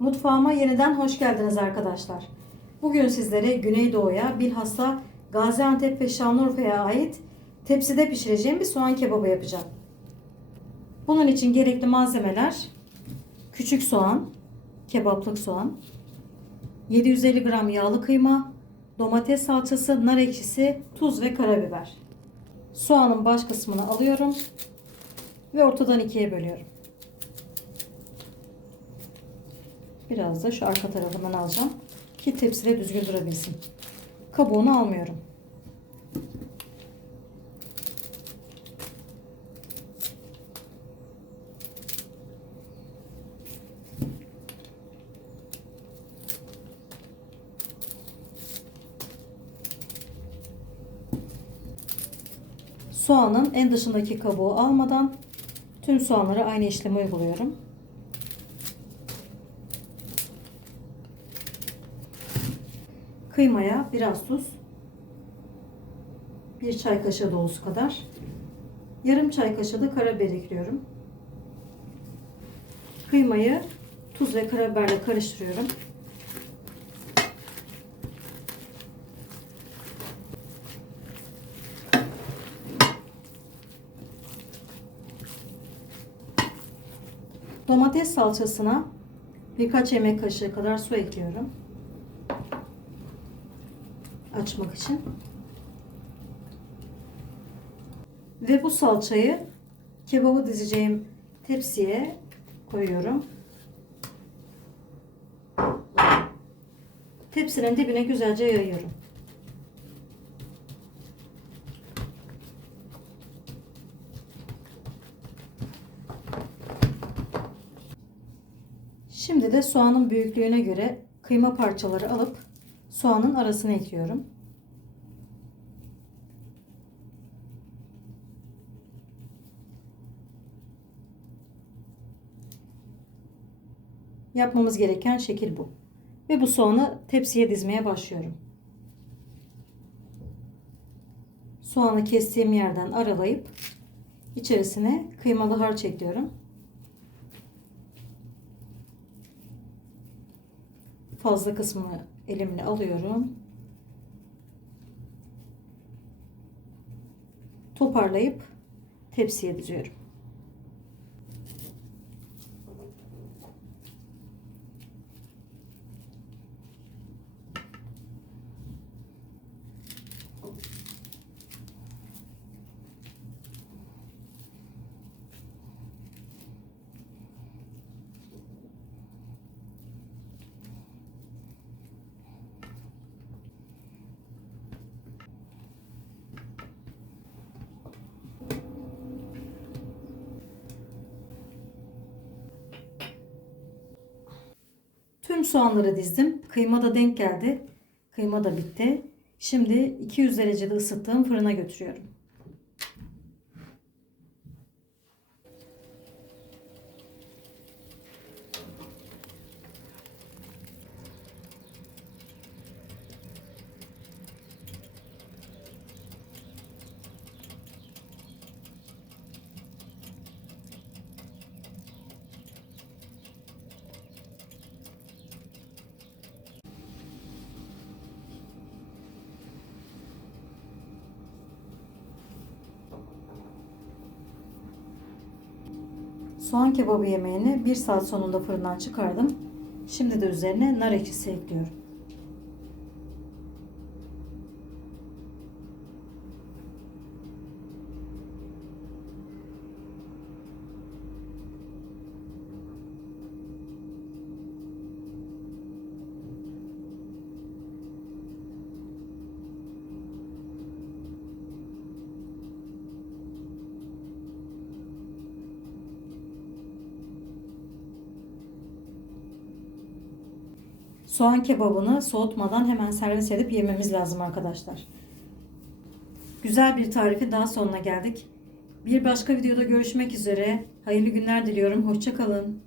Mutfağıma yeniden hoş geldiniz arkadaşlar. Bugün sizlere Güneydoğu'ya bilhassa Gaziantep ve Şanlıurfa'ya ait tepside pişireceğim bir soğan kebabı yapacağım. Bunun için gerekli malzemeler küçük soğan, kebaplık soğan, 750 gram yağlı kıyma, domates salçası, nar ekşisi, tuz ve karabiber. Soğanın baş kısmını alıyorum ve ortadan ikiye bölüyorum. Biraz da şu arka tarafından alacağım ki tepside düzgün durabilsin. Kabuğunu almıyorum. Soğanın en dışındaki kabuğu almadan tüm soğanlara aynı işlemi uyguluyorum. Kıymaya biraz tuz. Bir çay kaşığı dolusu kadar. Yarım çay kaşığı da karabiber ekliyorum. Kıymayı tuz ve karabiberle karıştırıyorum. Domates salçasına birkaç yemek kaşığı kadar su ekliyorum. Açmak için. Ve bu salçayı kebabı dizeceğim tepsiye koyuyorum. Tepsinin dibine güzelce yayıyorum. Şimdi de soğanın büyüklüğüne göre kıyma parçaları alıp soğanın arasına ekliyorum. Yapmamız gereken şekil bu. Ve bu soğanı tepsiye dizmeye başlıyorum. Soğanı kestiğim yerden aralayıp içerisine kıymalı harç ekliyorum. Fazla kısmını elimle alıyorum. Toparlayıp tepsiye diziyorum. Tüm soğanları dizdim. Kıyma da denk geldi. Kıyma da bitti. Şimdi 200 derecede ısıttığım fırına götürüyorum. Soğan kebabı yemeğini 1 saat sonunda fırından çıkardım. Şimdi de üzerine nar ekşisi ekliyorum. Soğan kebabını soğutmadan hemen servis edip yememiz lazım arkadaşlar. Güzel bir tarifi daha sonuna geldik. Bir başka videoda görüşmek üzere. Hayırlı günler diliyorum. Hoşçakalın.